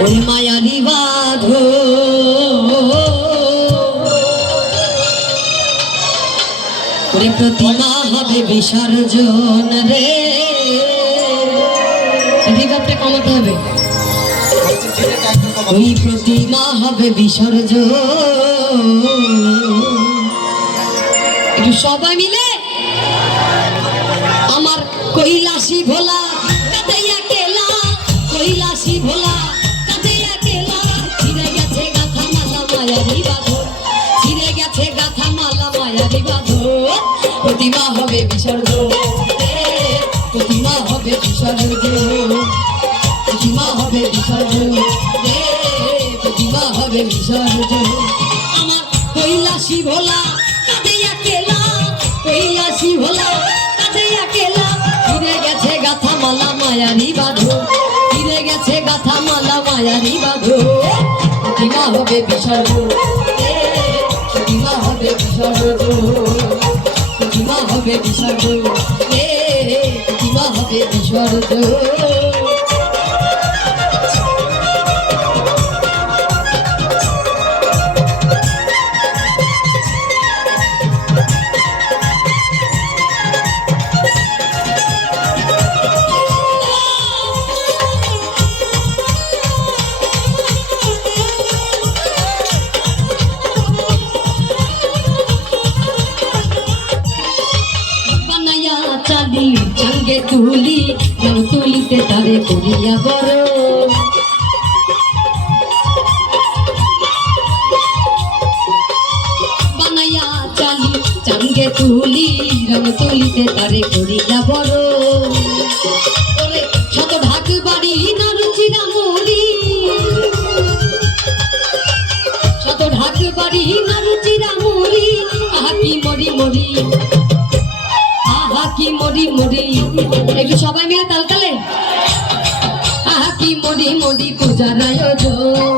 ওরে মায়ারি বাঁধো ওরে প্রতিমা হবে বিসর্জন রে। রিভাবটা কমাতে হবে। ওই প্রতিমা হবে বিসর্জন। একটু সবাই মিলে আমার কৈলাসী ভোলা কাঁদাইয়া কেলা, কৈলাসী ভোলা কাঁদাইয়া কেলা। ছিঁড়ে গেছে গাথা মালা মায়ারি বাঁধো, ছিঁড়ে গেছে গাথা মালা মায়ারি বাঁধো। প্রতিমা হবে বিসর্জন, প্রতিমা হবে বিসর্জন, প্রতিমা হবে বিসর্জন, প্রতিমা হবে বিসর্জন। আমার কৈলাসী ভোলা কাঁদাইয়া কেলা, কৈলাসী ভোলা কাঁদাইয়া কেলা। ছিঁড়ে গেছে গাথা মালা মায়ারি বাঁধো, ছিঁড়ে গেছে গাথা মালা মায়ারি বাঁধো। প্রতিমা হবে বিসর্জন, প্রতিমা হবে বিসর্জন, প্রতিমা হবে বিসর্জন, প্রতিমা হবে বিসর্জন। চাঙ্গে তুলি নাও তুলিতে তারে করিয়া বড়, বানাইয়া চালি চাঙ্গে তুলি রং তুলিতে তারে করিয়া বড়। শত ঢাক বাড়ি নারুচিরা মরি, শত ঢাক বাড়ি নারুচিরা মরি। আহা কি মরি মরি, আহা কি মরি মরি। একটু সবাই মিলে তালতালে। আহা কি মরি মরি পূজার আয়োজন,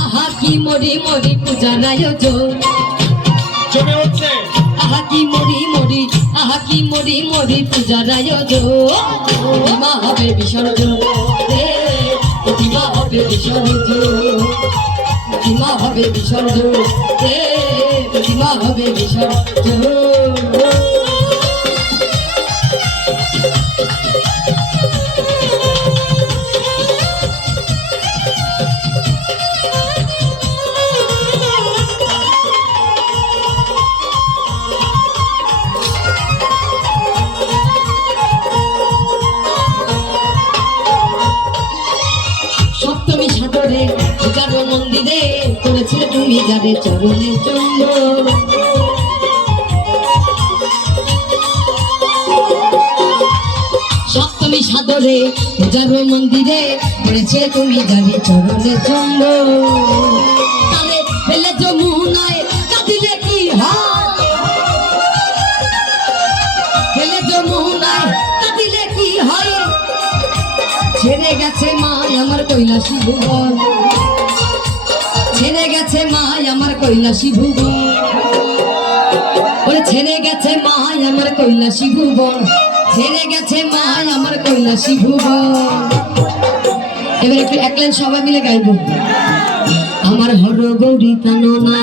আহা কি মরি মরি পূজার আয়োজন। আহা কি মরি মরি, আহা কি মরি মরি পূজার আয়োজন। প্রতিমা হবে বিসর্জন, প্রতিমা হবে বিসর্জন, প্রতিমা হবে বিসর্জন, প্রতিমা হবে বিসর্জন। সপ্তমী সাগরে পূজার মন্দিরে করেছিলে তুমি যারে চরণে চুম্বন। সপ্তমী সাগরে পূজার মন্দিরে করেছিলে তুমি যারে চরণে চুম্বন। তারে ফেলে যমুনায় কাঁদিলে কি হয়, ফেলে যমুনায় কাঁদিলে কি হয়। ছেড়ে গেছে মায় আমার কৈলাসী ভুবন, ছেড়ে গেছে মায় আমার কৈলাসী ভুবন। ওরে ছেড়ে গেছে মায় আমার কৈলাসী ভুবন, ছেড়ে গেছে মায় আমার কৈলাসী ভুবন। এবার একটু এক লাইন সবাই মিলে গাইব। আমার হর গৌরী প্রাণনা